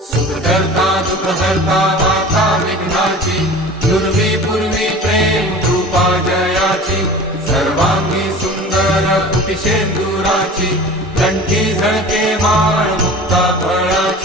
सुखकर्ता दुःखहर्ता माता विघ्नाची, दुर्वी पूर्वी प्रेम कृपा जयाची, सर्वांगी सुंदर कुटिशेंदुराची, कंठी झळके माळ मुक्ता फळाची.